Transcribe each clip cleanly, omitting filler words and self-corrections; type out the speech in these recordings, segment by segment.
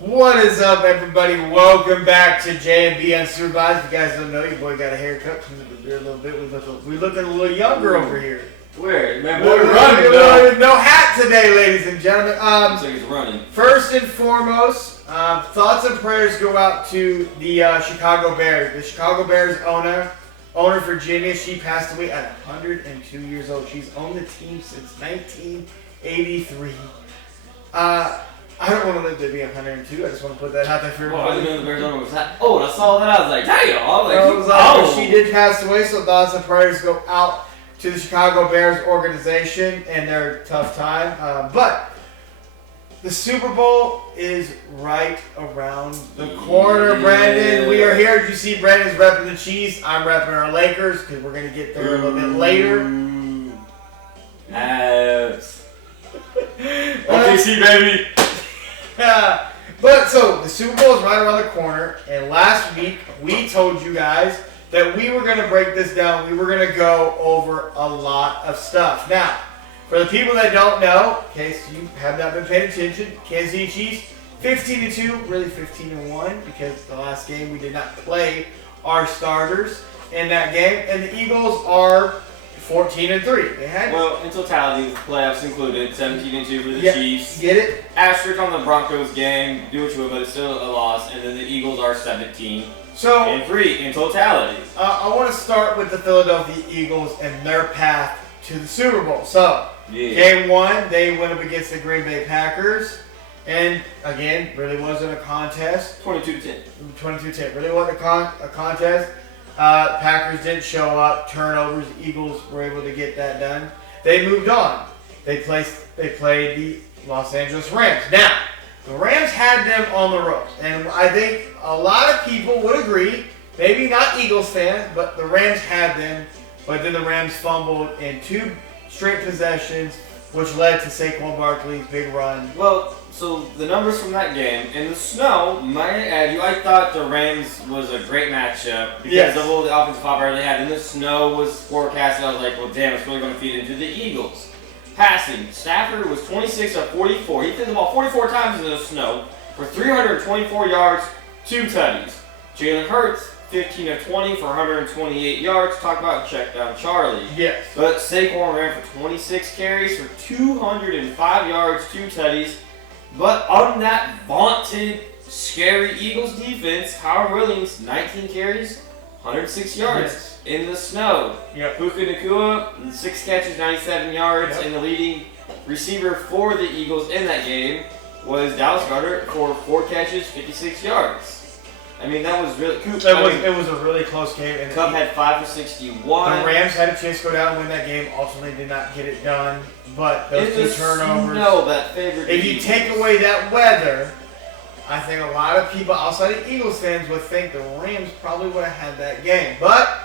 What is up, everybody? Welcome back to J&B Unsupervised. If you guys don't know, your boy got a haircut, trimmed the beard a little bit. We looking a little younger over here. Where? Man, We're running though. No hat today, ladies and gentlemen. Looks like he's running. First and foremost, thoughts and prayers go out to the Chicago Bears. The Chicago Bears owner Virginia, she passed away at 102 years old. She's owned the team since 1983. I don't want to live to be 102. I just want to put that out there for everybody. I didn't know the Bears owner was that old. I saw that. I was like, damn. She did pass away, so thoughts and prayers go out to the Chicago Bears organization and their tough time. But the Super Bowl is right around the corner, Brandon. We are here. You see Brandon's repping the Chiefs. I'm repping our Lakers because we're going to get there a little bit later. OKC, baby. But so the Super Bowl is right around the corner, and last week we told you guys that we were going to break this down. We were going to go over a lot of stuff. Now, for the people that don't know, in case you have not been paying attention, Kansas City Chiefs 15-2, really 15-1, because the last game we did not play our starters in that game, and the Eagles are 14-3. They had in totality, playoffs included, 17-2 for the Chiefs. Get it? Asterisk on the Broncos game, do what you will, but it's still a loss. And then the Eagles are 17-3 in totality. I want to start with the Philadelphia Eagles and their path to the Super Bowl. So, Game 1, they went up against the Green Bay Packers. And, again, really wasn't a contest. 22-10. 22-10. Really wasn't a contest. Packers didn't show up. Turnovers. Eagles were able to get that done. They moved on. They played the Los Angeles Rams. Now, the Rams had them on the ropes, and I think a lot of people would agree. Maybe not Eagles fans, but the Rams had them. But then the Rams fumbled in 2 straight possessions, which led to Saquon Barkley's big run. Well, so the numbers from that game, in the snow, I thought the Rams was a great matchup because of all the offensive power they had. And the snow was forecasted. I was like, well, damn, it's really going to feed into the Eagles. Passing, Stafford was 26 of 44. He threw the ball 44 times in the snow for 324 yards, 2 tutties. Jalen Hurts, 15 of 20 for 128 yards. Talk about check down Charlie. Yes. But Saquon ran for 26 carries for 205 yards, 2 tutties. But on that vaunted, scary Eagles defense, Howard Williams, 19 carries, 106 yards in the snow. Puka Nacua, 6 catches, 97 yards. And the leading receiver for the Eagles in that game was Dallas Goedert for 4 catches, 56 yards. I mean, that was really cool. It was a really close game. And Cup had 5 for 61. The Rams had a chance to go down and win that game. Ultimately, did not get it done. But those 2 turnovers. If you take away that weather, I think a lot of people outside of Eagles fans would think the Rams probably would have had that game. But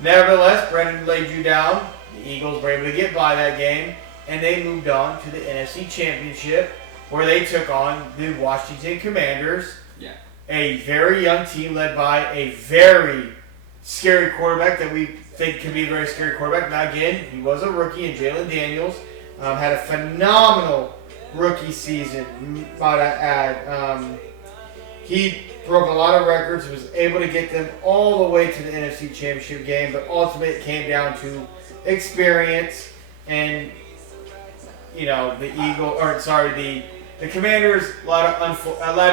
nevertheless, Brendan laid you down. The Eagles were able to get by that game, and they moved on to the NFC Championship, where they took on the Washington Commanders. A very young team led by a very scary quarterback that we think can be a very scary quarterback. Now, again, he was a rookie, and Jalen Daniels had a phenomenal rookie season, might I add. He broke a lot of records, was able to get them all the way to the NFC Championship game, but ultimately it came down to experience and, the Commanders, a lot of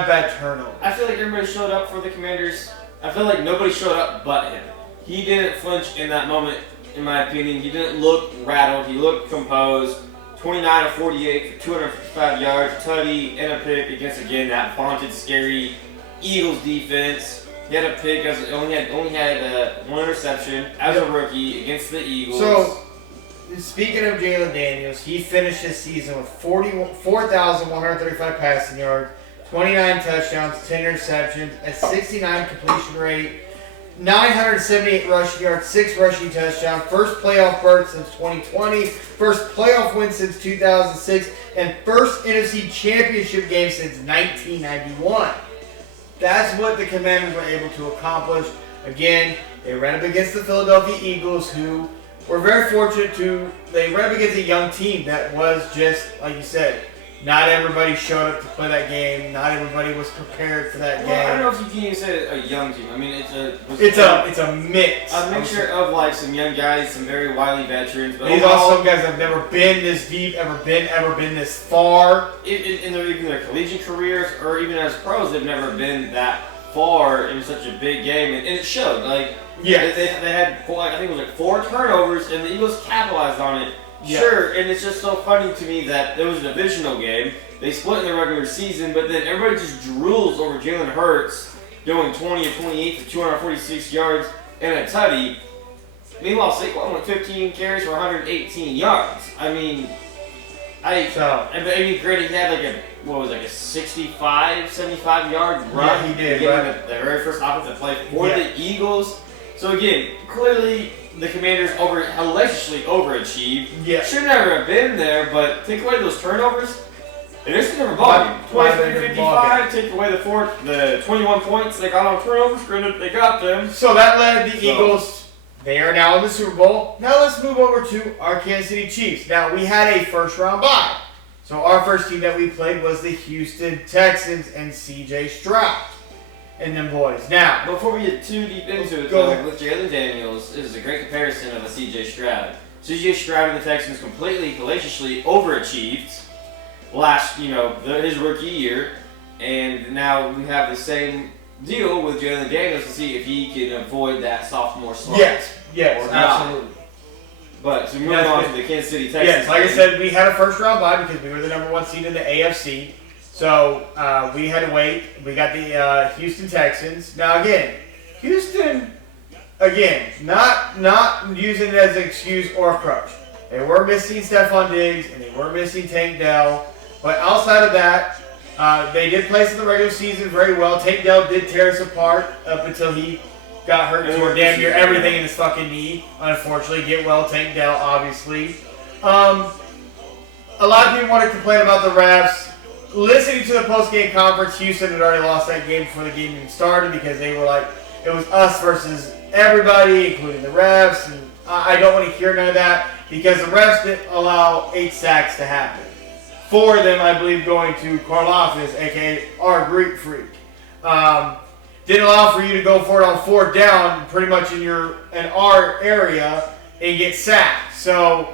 bad turnovers. I feel like everybody showed up for the Commanders. I feel like nobody showed up but him. He didn't flinch in that moment, in my opinion. He didn't look rattled. He looked composed. 29 of 48 for 255 yards, tutty, and a pick against, again, that vaunted, scary Eagles defense. He had a pick, only had 1 interception as a rookie against the Eagles. So, speaking of Jalen Daniels, he finished his season with 4,135 passing yards, 29 touchdowns, 10 interceptions, a 69 completion rate, 978 rushing yards, 6 rushing touchdowns, first playoff berth since 2020, first playoff win since 2006, and first NFC Championship game since 1991. That's what the Commanders were able to accomplish. Again, they ran up against the Philadelphia Eagles, who were very fortunate they ran up against a young team that was just, like you said, Not everybody showed up to play that game. Not everybody was prepared for that game. I don't know if you can even say a young team. I mean, it's a mix. A mixture of like some young guys, some very wily veterans. But these are some guys that have never been this deep, ever been this far. In their collegiate careers or even as pros, they've never been that far in such a big game, and it showed. Like, yeah, they had I think it was like 4 turnovers, and the Eagles capitalized on it. Yeah. Sure, and it's just so funny to me that it was a divisional game. They split in the regular season, but then everybody just drools over Jalen Hurts going 20 of 28 for 246 yards and a tutty. Meanwhile, Saquon went 15 carries for 118 yards. I mean, granted, he had like a 65, 75 yard run. Yeah, he did. The very first offensive play for the Eagles. So again, clearly the Commanders hellishly overachieved. Yeah. Should never have been there, but take away those turnovers, and it's a different ballgame. 23-55, take away the 21 points they got on turnovers, granted they got them. So that led the Eagles. They are now in the Super Bowl. Now let's move over to our Kansas City Chiefs. Now we had a first round bye. So our first team that we played was the Houston Texans and C.J. Stroud. And them boys. Now, before we get too deep into it, with Jalen Daniels, this is a great comparison of a C.J. Stroud. C.J. Stroud and the Texans completely, hellaciously overachieved his rookie year, and now we have the same deal with Jalen Daniels to see if he can avoid that sophomore slump. Yes, absolutely. But so moving on to the Kansas City Texans. Yes, like I said, we had a first round bye because we were the number 1 seed in the AFC. So we had to wait. We got the Houston Texans. Now again, Houston, not using it as an excuse or approach. They were missing Stephon Diggs and they were missing Tank Dell. But outside of that, they did play in the regular season very well. Tank Dell did tear us apart up until he got hurt to damn near everything in his fucking knee. Unfortunately, get well, Tank Dell, obviously. A lot of people want to complain about the refs. Listening to the post-game conference, Houston had already lost that game before the game even started because they were like, it was us versus everybody, including the refs. And I don't want to hear none of that because the refs didn't allow 8 sacks to happen. 4 of them, I believe, going to Karlaftis, a.k.a. our Greek freak. Didn't allow for you to go for it on 4th down pretty much in our area and get sacked. So,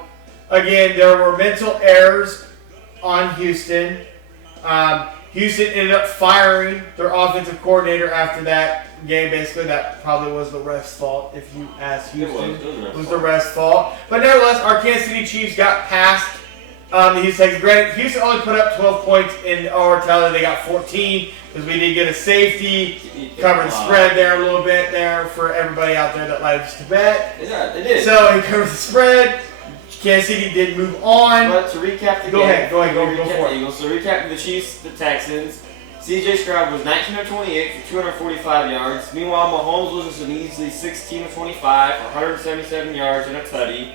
again, there were mental errors on Houston. Houston ended up firing their offensive coordinator after that game. Basically, that probably was the ref's fault. If you ask Houston, it was the ref's fault. But nevertheless, our Kansas City Chiefs got past the Houston Texans. Granted, Houston only put up 12 points in our tally. They got 14 because we did get a safety, covered the spread there a little bit there for everybody out there that likes to bet. Yeah, they did. So he covered the spread. Kansas City did move on. But to recap the game. Go ahead, go for it. Eagles. So recap the Chiefs, the Texans. C.J. Stroud was 19 of 28 for 245 yards. Meanwhile, Mahomes was an easily 16 of 25 for 177 yards and a tutty.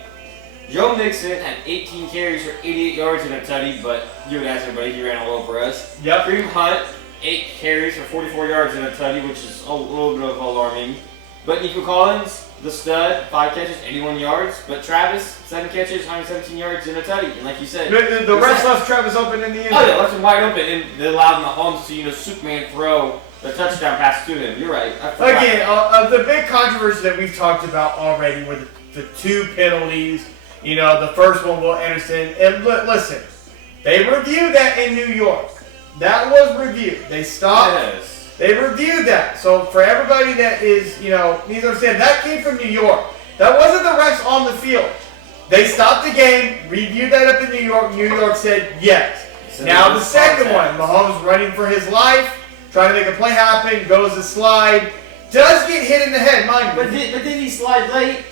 Joe Mixon had 18 carries for 88 yards and a tutty, but you would ask everybody, he ran all over us. Yep. Kareem Hunt, 8 carries for 44 yards and a tutty, which is a little bit of alarming. But Nico Collins, the stud, 5 catches, 81 yards. But Travis, 7 catches, 117 yards and a tutty. And like you said, the rest left Travis open in the end. Oh yeah, left him wide open, and they allowed Mahomes to Superman throw the touchdown pass to him. You're right. Again, the big controversy that we've talked about already were the 2 penalties. The first one, Will Anderson. And listen, they reviewed that in New York. That was reviewed. They stopped. Yes. They reviewed that. So for everybody that is, needs to understand, that came from New York. That wasn't the refs on the field. They stopped the game, reviewed that up in New York. New York said yes. So now the second one, Mahomes running for his life, trying to make a play happen, goes to slide, does get hit in the head, mind you. But did he slide late?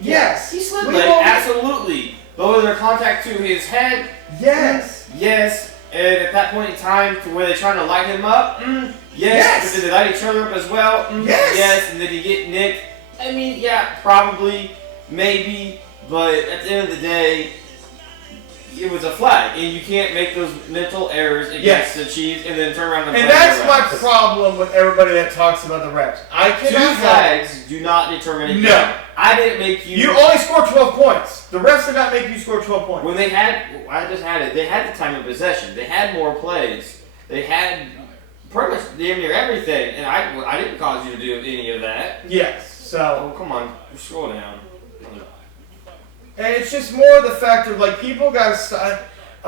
Yes. He slid late, absolutely. But was there contact to his head? Yes. Yes. And at that point in time, to where they're trying to light him up? Yes. But did they light each other up as well? Yes. Yes. And did he get nicked? I mean, yeah, probably, maybe. But at the end of the day, it was a flag, and you can't make those mental errors against the Chiefs and then turn around and that's my problem with everybody that talks about the refs. Two flags do not determine a game. No. I didn't make you... You only scored 12 points. The refs did not make you score 12 points. When they had... I just had it. They had the time of possession. They had more plays. They had pretty much damn near everything, and I didn't cause you to do any of that. Yes, so... Oh, come on. Scroll down. And it's just more the fact of, like, people got to...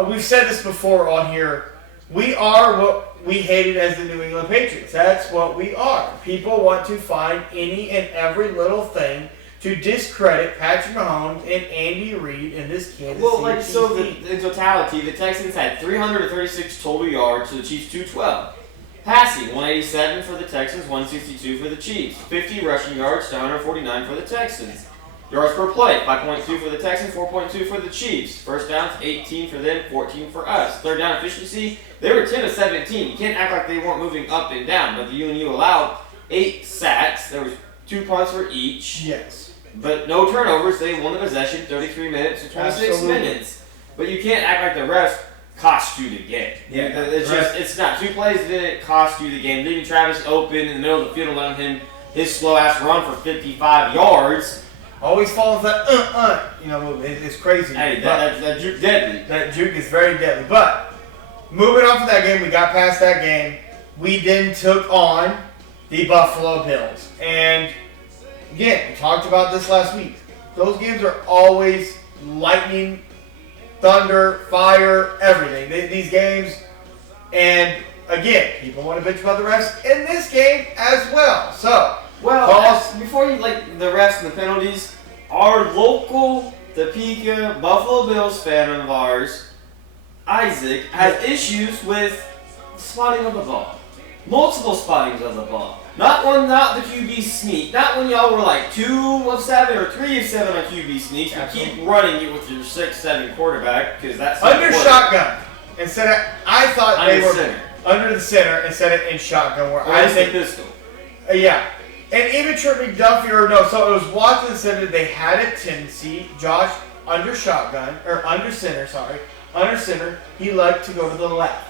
we've said this before on here. We are what we hated as the New England Patriots. That's what we are. People want to find any and every little thing to discredit Patrick Mahomes and Andy Reid in this Kansas City team. In totality, the Texans had 336 total yards to the Chiefs 212. Passing, 187 for the Texans, 162 for the Chiefs. 50 rushing yards to 149 for the Texans. Yards per play, 5.2 for the Texans, 4.2 for the Chiefs. First downs, 18 for them, 14 for us. Third down efficiency, they were 10 of 17. You can't act like they weren't moving up and down, but the UNU allowed 8 sacks. There was 2 punts for each. Yes. But no turnovers. They won the possession, 33 minutes to 26 minutes. But you can't act like the refs cost you the game. Yeah, it's not. 2 plays didn't cost you the game. Leaving Travis open in the middle of the field and letting him his slow ass run for 55 yards. Always falls that it's crazy. Hey, that juke deadly. That juke is very deadly. But moving on from that game, we got past that game. We then took on the Buffalo Bills. And again, we talked about this last week. Those games are always lightning, thunder, fire, everything. These games, and again, people want to bitch about the refs in this game as well. So, before you the refs and the penalties, our local Topeka Buffalo Bills fan of ours, Isaac, has issues with spotting of the ball. Multiple spottings of the ball. Not the QB sneak. Not when y'all were like 2 of 7 or 3 of 7 on QB sneaks. You keep running it with your 6-7 quarterback because that's under shotgun. Instead of, I thought they were under the center instead of in shotgun. Where I think pistol. Yeah. And even Trent McDuffie, so it was Watson Center. They had a tendency, Josh, under center, he liked to go to the left.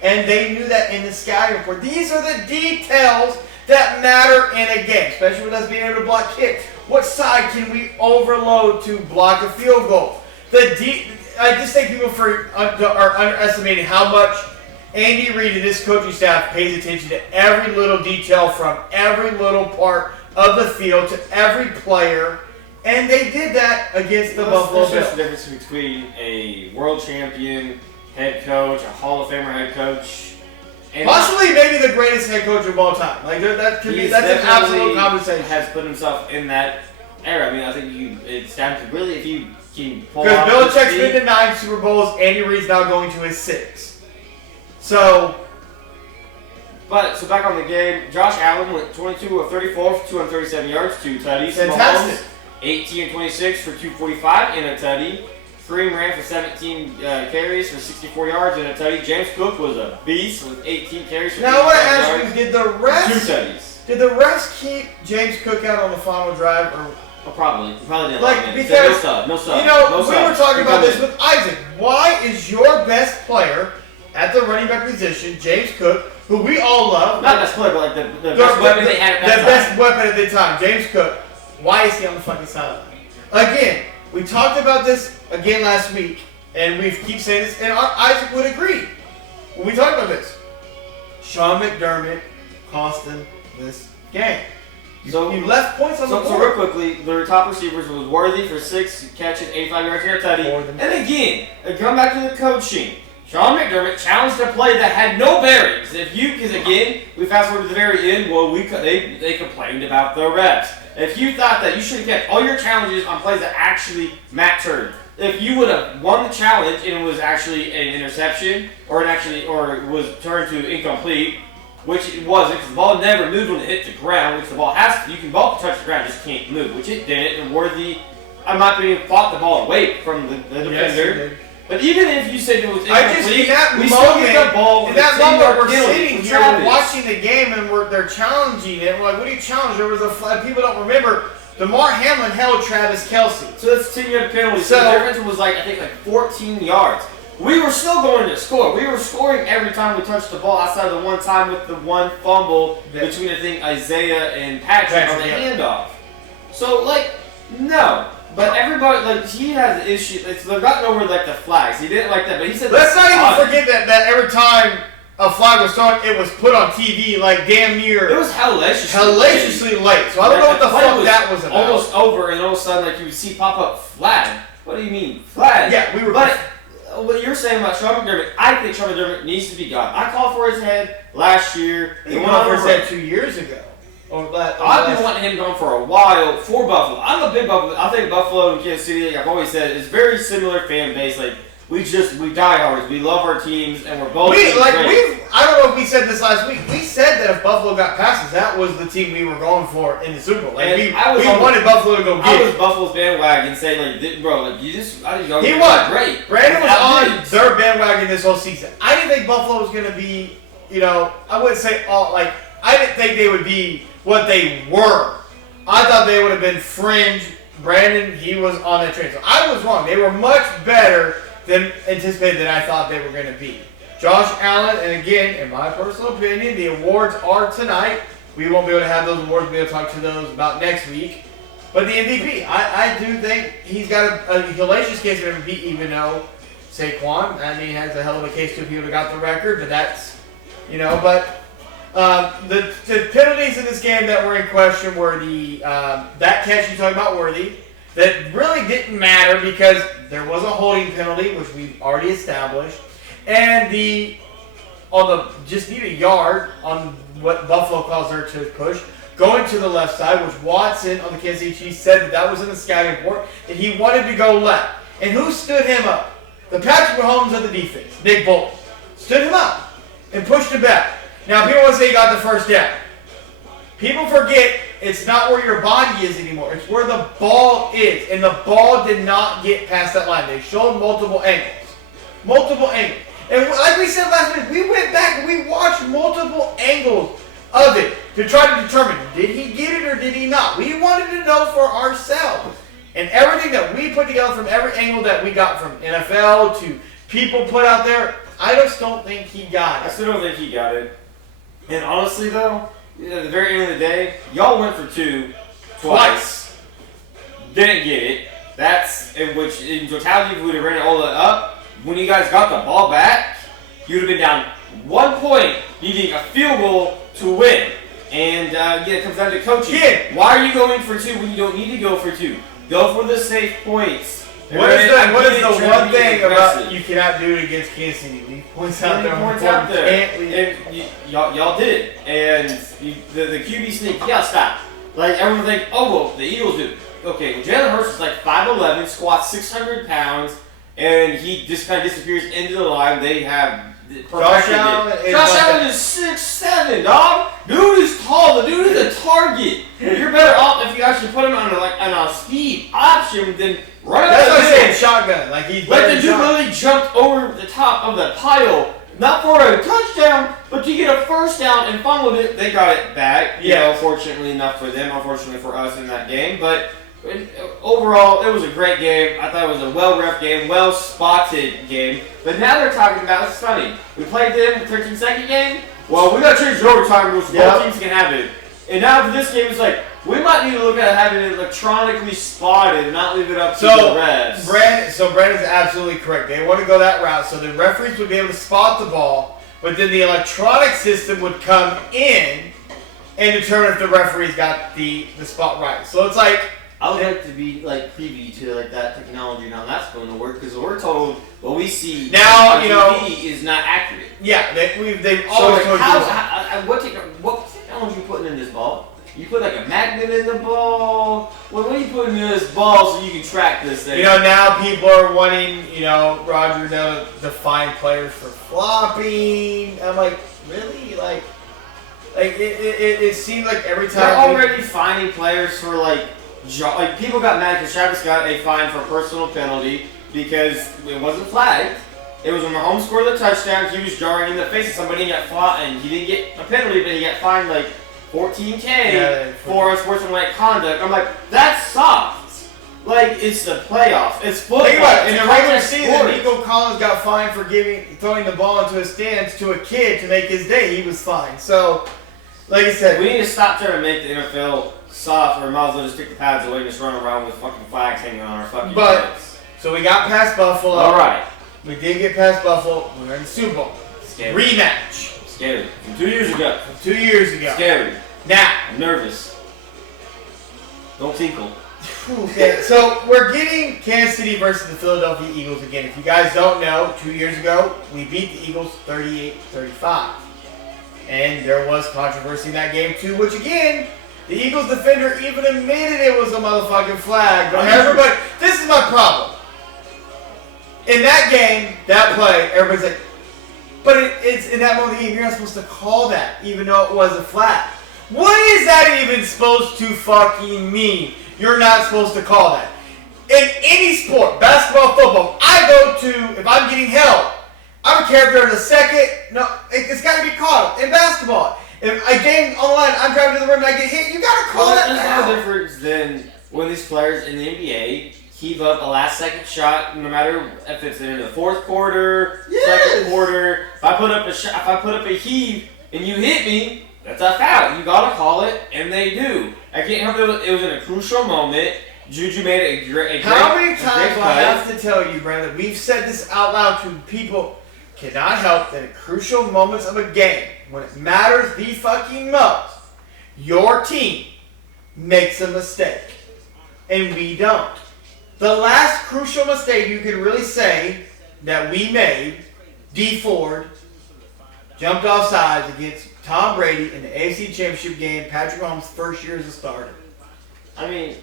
And they knew that in the scouting report. These are the details that matter in a game, especially with us being able to block kicks. What side can we overload to block a field goal? I just think people are underestimating how much Andy Reid and his coaching staff pays attention to every little detail from every little part of the field to every player, and they did that against the Buffalo Bills. There's the difference between a world champion head coach, a Hall of Famer head coach, and possibly maybe the greatest head coach of all time. That's an absolute conversation. Has put himself in that era. I mean, I think it's down to really if you can pull off. Because Belichick's been to 9 Super Bowls, Andy Reid's now going to his 6th. So back on the game, Josh Allen went 22 of 34 for 237 yards, 2 tutties. Fantastic. Mahomes, 18 of 26 for 245 and a tutty. Kareem ran for 17 carries for 64 yards and a tutty. James Cook was a beast with 18 carries for 65 yards. Now I want to ask you, did the 2 tutties. Did the refs keep James Cook out on the final drive? Probably didn't because no sub. We were talking about this with Isaac. Why is your best player at the running back position, James Cook, who we all love? Not best player, but the best weapon they had at that time. The best weapon at the time, James Cook. Why is he on the fucking sideline? Again, we talked about this again last week, and we keep saying this, and Isaac would agree when we talked about this. Sean McDermott cost them this game. So you left points on the board. So real quickly, their top receivers was Worthy for 6 catches, 85 yards and a tutty. And again, come back to the coaching. Sean McDermott challenged a play that had no bearings. Because again, we fast forward to the very end. Well, they complained about the refs. If you thought that you should have kept all your challenges on plays that actually mattered, if you would have won the challenge and it was actually an interception or it was turned to incomplete, which it wasn't because the ball never moved when it hit the ground, which the ball has to. You can ball touch the ground, just can't move, which it didn't. And Worthy, I might be fought the ball away from the defender. Yes, but even if you said it was incomplete, we still get the ball. In that moment, we're sitting here watching the game and they're challenging it. We're like, what do you challenge? There was a flag. People don't remember. DeMar Hamlin held Travis Kelce. So that's 10-yard penalty. So the difference was I think 14 yards. We were still going to score. We were scoring every time we touched the ball outside of the one time with the one fumble between, I think, Isaiah and Patrick on the handoff. So, no. But everybody, he has an issue. They've gotten over, the flags. He didn't like that, but he said... Let's not even forget that every time a flag was thrown, it was put on TV, damn near... It was hellaciously late. So I don't know what the fuck that was about. Almost over, and all of a sudden, you would see pop-up flag. What do you mean, flag? Yeah, we were... But what you're saying about Sean McDermott, I think Sean McDermott needs to be gone. I called for his head last year. He went for his head 2 years ago. I've been wanting him gone for a while for Buffalo. I'm a big Buffalo. I think Buffalo and Kansas City, I've always said, is very similar fan base. We diehards. We love our teams, and we're both. I don't know if we said this last week. We said that if Buffalo got passes, that was the team we were going for in the Super Bowl. We wanted Buffalo to go get it. I was Buffalo's bandwagon saying, bro, you just. He was great. Brandon was on their bandwagon this whole season. I didn't think Buffalo was going to be, I wouldn't say all, I didn't think they would be what they were. I thought they would have been fringe. Brandon, he was on that train. So I was wrong. They were much better than anticipated that I thought they were going to be. Josh Allen, and again, in my personal opinion, the awards are tonight. We won't be able to have those awards. We'll be able to talk to those about next week. But the MVP, I do think he's got a hellacious case for MVP, even though Saquon, has a hell of a case to people who got the record, but that's, the penalties in this game that were in question were that catch you talking about, Worthy, that really didn't matter because there was a holding penalty, which we've already established, and just need a yard on what Buffalo calls their tush push, going to the left side, which Watson on the Kansas City Chiefs said that was in the scouting report, and he wanted to go left. And who stood him up? The Patrick Mahomes of the defense, Nick Bolton, stood him up and pushed him back. Now, people want to say he got the first down. People forget it's not where your body is anymore. It's where the ball is. And the ball did not get past that line. They showed multiple angles. And like we said last week, we went back and we watched multiple angles of it to try to determine, did he get it or did he not? We wanted to know for ourselves. And everything that we put together from every angle that we got from NFL to people put out there, I just don't think he got it. I still don't think he got it. And honestly, though, at the very end of the day, y'all went for two twice. Didn't get it. That's in totality, if we would have ran it all up, when you guys got the ball back, you'd have been down 1 point, needing a field goal to win. And it comes down to coaching. Kid. Why are you going for two when you don't need to go for two? Go for the safe points. What is the one thing about you cannot do it against Kansas City? Leave points out there. And y'all did it. And the QB sneak, you gotta stop. Everyone think, the Eagles do. Okay, well, Jalen Hurts is 5'11", squats 600 pounds, and he just kind of disappears into the line. They have Josh Allen is 6'7", dog. Dude is tall. The dude is a target. You're better off if you actually put him on a speed option than run That's what I'm saying, shotgun. The dude really jumped over the top of the pile, not for a touchdown, but to get a first down and fumbled it. They got it back. Fortunately enough for them, unfortunately for us in that game. But overall, it was a great game. I thought it was a well-ref game, well-spotted game. But now they're talking about, it's funny, we played them in the 13-second game. Well, we got to change the overtime rules so both teams can have it. And now for this game, it's we might need to look at having it electronically spotted and not leave it up to the refs. Brandon's absolutely correct. They want to go that route so the referees would be able to spot the ball, but then the electronic system would come in and determine if the referees got the spot right. So it's I would like to be privy to that technology and how that's going to work, because we're told what we see now on TV is not accurate. Yeah, they've always told you. What technology are you putting in this ball? You put a magnet in the ball. What are you putting in this ball so you can track this thing? Now people are wanting Roger to define players for flopping. I'm really it seemed like every time they're already finding players for people got mad because Travis got a fine for personal penalty because it wasn't flagged. It was when Mahomes scored the touchdown. He was jarring in the face of somebody and got fought, and he didn't get a penalty, but he got fined $14K for unsportsmanlike conduct. I'm like, that's soft. Like, it's the playoffs. It's football. Think about it. In the regular season, Nico Collins got fined for throwing the ball into his stands to a kid to make his day. He was fined. So, like I said, we need to stop trying to make the NFL soft, or might as well just take the pads away and just run around with fucking flags hanging on our fucking heads. So we got past Buffalo. All right. We did get past Buffalo. We're in the Super Bowl. Scary. Rematch. Scary. From 2 years ago. Scary. Now. I'm nervous. Don't tinkle. Okay, so we're getting Kansas City versus the Philadelphia Eagles again. If you guys don't know, 2 years ago, we beat the Eagles 38-35. And there was controversy in that game too, which again, the Eagles defender even admitted it was a motherfucking flag. But everybody, this is my problem. In that game, that play, everybody's like, but it's in that moment of the game, you're not supposed to call that, even though it was a flag. What is that even supposed to fucking mean? You're not supposed to call that. In any sport, basketball, football, I go to, if I'm getting held, I don't care if there's a second, no, it's got to be called. In basketball, if I game online, I'm driving to the rim and I get hit, you got to call that now. There's no difference than when these players in the NBA heave up a last-second shot, no matter if it's in the fourth quarter, second quarter. If I put up a heave and you hit me, that's a foul. You gotta call it, and they do. I can't help it. It was in a crucial moment. Juju made a great. How many times do I have to tell you, Brandon? We've said this out loud to people. Cannot help that in crucial moments of a game, when it matters the fucking most, your team makes a mistake, and we don't. The last crucial mistake you can really say that we made, Dee Ford jumped off sides against Tom Brady in the AFC Championship game, Patrick Mahomes' first year as a starter. I mean,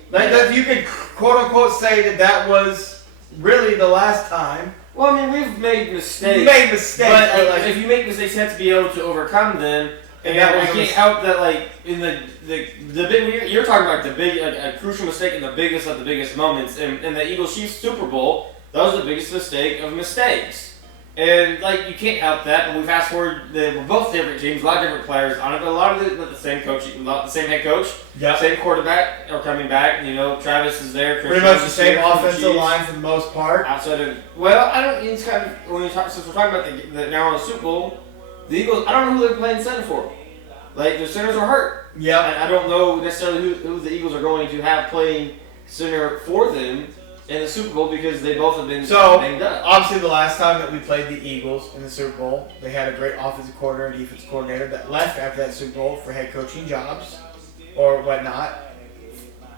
you could quote-unquote say that was really the last time. Well, I mean, we've made mistakes. We made mistakes. But if you make mistakes, you have to be able to overcome them. And I can't help that, like, in the big, you're talking about the big, a crucial mistake in the biggest of the biggest moments. In the Eagles-Chiefs Super Bowl, that was the biggest mistake of mistakes. And, like, you can't help that, but we fast forward, we're both different teams, a lot of different players on it, but a lot of it with the same coach, the same head coach, same quarterback are coming back. You know, Travis is there. Pretty much the same offensive line for the most part. Outside of, well, I don't, it's kind of, when you talk, since we're talking about the now on the Super Bowl, the Eagles, I don't know who they're playing center for. Like, their centers are hurt. Yeah. I don't know necessarily who the Eagles are going to have playing center for them in the Super Bowl because they both have been banged up. Obviously, the last time that we played the Eagles in the Super Bowl, they had a great offensive coordinator and defensive coordinator that left after that Super Bowl for head coaching jobs or whatnot.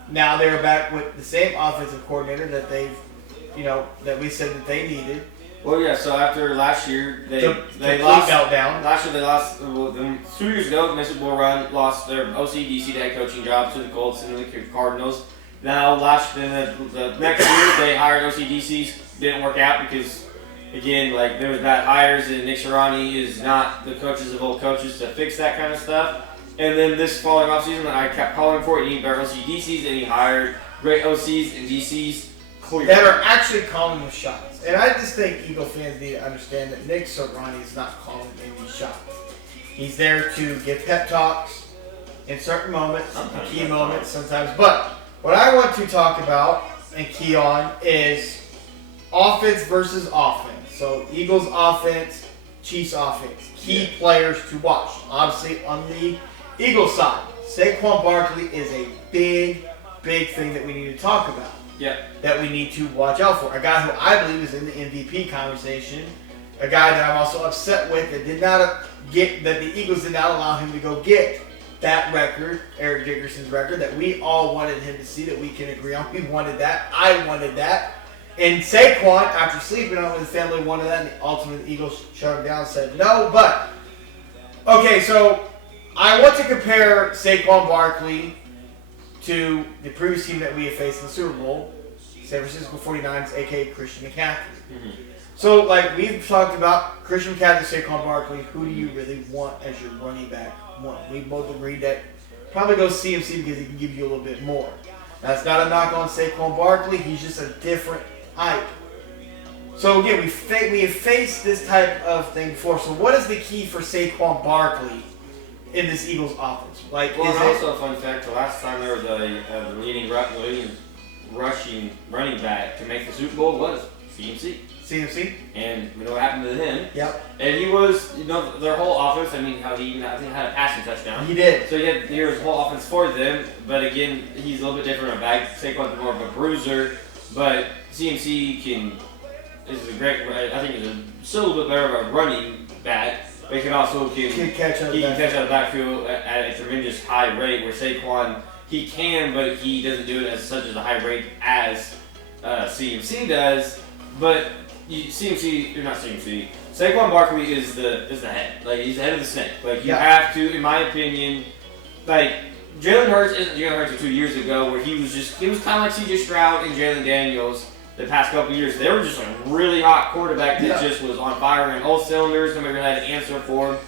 Now they're back with the same offensive coordinator that that we said that they needed. Well, yeah. So after last year, they lost meltdown. Last year they lost. Well, 2 years ago, the Super Bowl run lost their OC/DC head coaching job to the Colts and the Cardinals. Now, the next year, they hired OC/DCs. Didn't work out because, again, like there was bad hires, and Nick Sirianni is not the coaches of old coaches to fix that kind of stuff. And then this following offseason, I kept calling for it. He needed better OC/DCs, and he hired great OCs and DCs that are actually calling the shots. And I just think Eagle fans need to understand that Nick Sirianni is not calling any shots. He's there to give pep talks in certain moments, in key moments sometimes. But what I want to talk about and key on is offense versus offense. So Eagles offense, Chiefs offense. Key players to watch. Obviously on the Eagles side, Saquon Barkley is a big thing that we need to talk about. Yeah. That we need to watch out for. A guy who I believe is in the MVP conversation. A guy that I'm also upset with that the Eagles did not allow him to go get that record, Eric Dickerson's record, that we all wanted him to see, that we can agree on. We wanted that. I wanted that. And Saquon, after sleeping on it with his family, wanted that, and ultimately the Eagles shut him down and said no. But, okay, so I want to compare Saquon Barkley to the previous team that we have faced in the Super Bowl, San Francisco 49ers, a.k.a. Christian McCaffrey. Mm-hmm. So, like, we've talked about Christian McCaffrey, Saquon Barkley. Who do you really want as your running back one? We both agreed that probably go CMC because he can give you a little bit more. That's not a knock on Saquon Barkley. He's just a different type. So, again, we have faced this type of thing before. So, what is the key for Saquon Barkley in this Eagles offense? Like, well, and also a fun fact: the last time there was a leading rushing running back to make the Super Bowl was CMC. And we know what happened to him. Yep. And he was, their whole offense. I mean, how he even I think had a passing touchdown. He did. So he had his whole offense for them. But again, he's a little bit different of a back. Saquon's more of a bruiser, but CMC is a great. I think he's still a little bit better of a running back. But he can also catch out of the backfield at a tremendous high rate. Where Saquon, he can, but he doesn't do it at such as a high rate as CMC does. But Saquon Barkley is the head. Like, he's the head of the snake. Like, you have to, in my opinion, like, Jalen Hurts isn't Jalen Hurts of 2 years ago where he was kind of like C.J. Stroud and Jalen Daniels the past couple of years. They were just a really hot quarterback that just was on fire in all cylinders. Nobody really had an answer for him.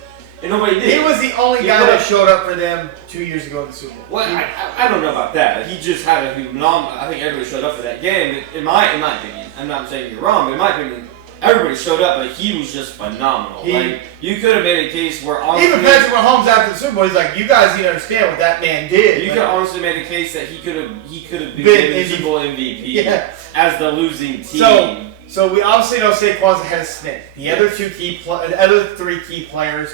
And nobody did. He was the only guy that showed up for them 2 years ago in the Super Bowl. Well, I don't know about that. He just had a phenomenal. I think everybody showed up for that game. In my opinion, I'm not saying you're wrong, but in my opinion, everybody showed up, but he was just phenomenal. You could have made a case where honestly, even Patrick Mahomes after the Super Bowl, he's like, "You guys need to understand what that man did." You could honestly made a case that he could have been the Super Bowl MVP as the losing team. So we obviously know Saquon's ahead of Smith. The other three key players,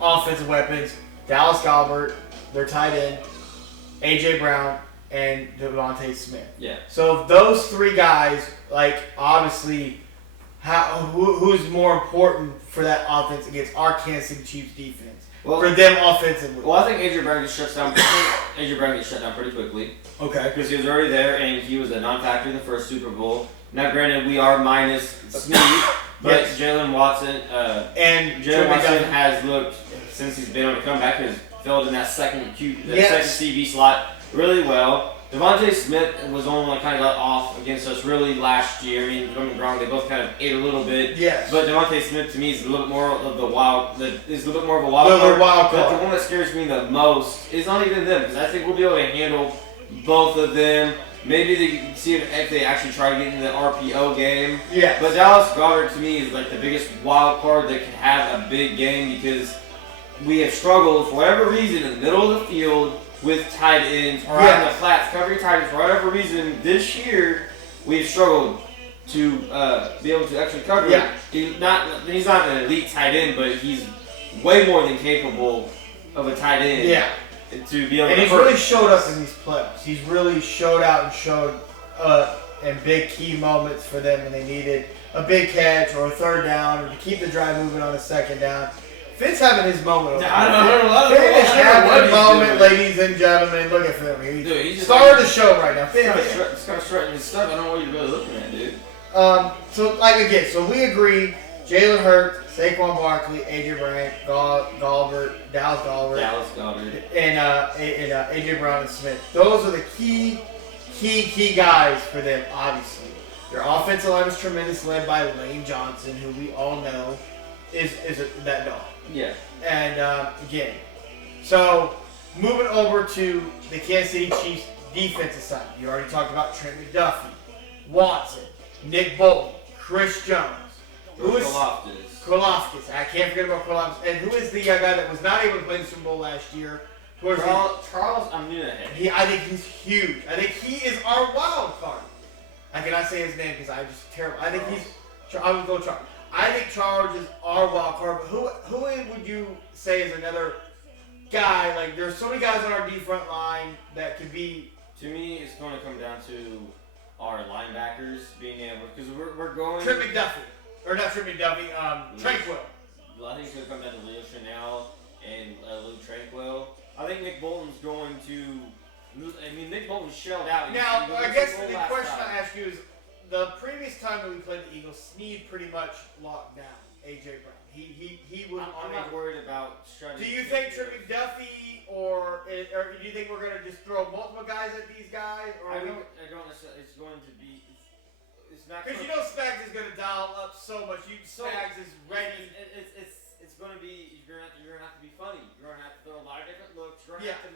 offensive weapons: Dallas Goedert, their tight end, AJ Brown, and Devontae Smith. Yeah. So those three guys, like, obviously, who's more important for that offense against our Kansas City Chiefs defense? For them offensively. Well, I think AJ Brown gets shut down. Pretty quickly. Okay. Because he was already there and he was a non-factor in the first Super Bowl. Now, granted, we are minus Snead, but Jalen Watson has looked, since he's been on the comeback, has filled in that second CB slot really well. Devontae Smith was only kind of got off against us really last year. I mean, don't get me wrong, they both kind of ate a little bit. Yes. But Devontae Smith to me is a little bit more of a wild card. But the one that scares me the most is not even them, because I think we'll be able to handle both of them. Maybe they can see if they actually try to get into the RPO game. Yeah. But Dallas Goedert to me is like the biggest wild card that can have a big game, because we have struggled for whatever reason in the middle of the field with tight ends or out in the flats covering tight ends. For whatever reason this year we've struggled to be able to actually cover him. He's not an elite tight end, but he's way more than capable of a tight end. Yeah. To be able and he's really showed us in these playoffs. He's really showed out and showed in big key moments for them when they needed a big catch or a third down or to keep the drive moving on a second down. Finn's having his moment. I don't know. Finn is having a moment, ladies and gentlemen. Look at Finn. He's started the show right now. Finn. He's kind of strutting his stuff. I don't know what you're really looking at, dude. So we agree. Jalen Hurts, Saquon Barkley, AJ Brown, Dallas Goedert, and AJ Brown and Smith. Those are the key guys for them. Obviously, their offensive line is tremendous, led by Lane Johnson, who we all know is that dog. Yeah. And again, so moving over to the Kansas City Chiefs defensive side, you already talked about Trent McDuffie, Watson, Nick Bolton, Chris Jones. Karlaftis. I can't forget about Karlaftis. And who is the guy that was not able to play the Super Bowl last year? Charles, I'm new at him. I think he's huge. I think he is our wild card. I cannot say his name because I'm just terrible. I think I would go Charles. I think Charles is our wild card. But who would you say is another guy? Like, there's so many guys on our D front line that could be. To me, it's going to come down to our linebackers being able, because we're going. Trent McDuffie. Or not Trent McDuffie, Tranquill. I think it's going to come down to Leo Chanel and Luke Tranquill. I think Nick Bolton's going to. Nick Bolton shelled out. Now, I guess the question I ask you is, the previous time that we played the Eagles, Snead pretty much locked down AJ Brown. He was. I'm not worried about strategy. Do you think Trent McDuffie or do you think we're going to just throw multiple guys at these guys? Or I don't necessarily. It's going to be. Because you know Spags is going to dial up so much. Spags is ready. It's going to be. You're going to have to be funny. You're going to have to throw a lot of different looks. You're going to have to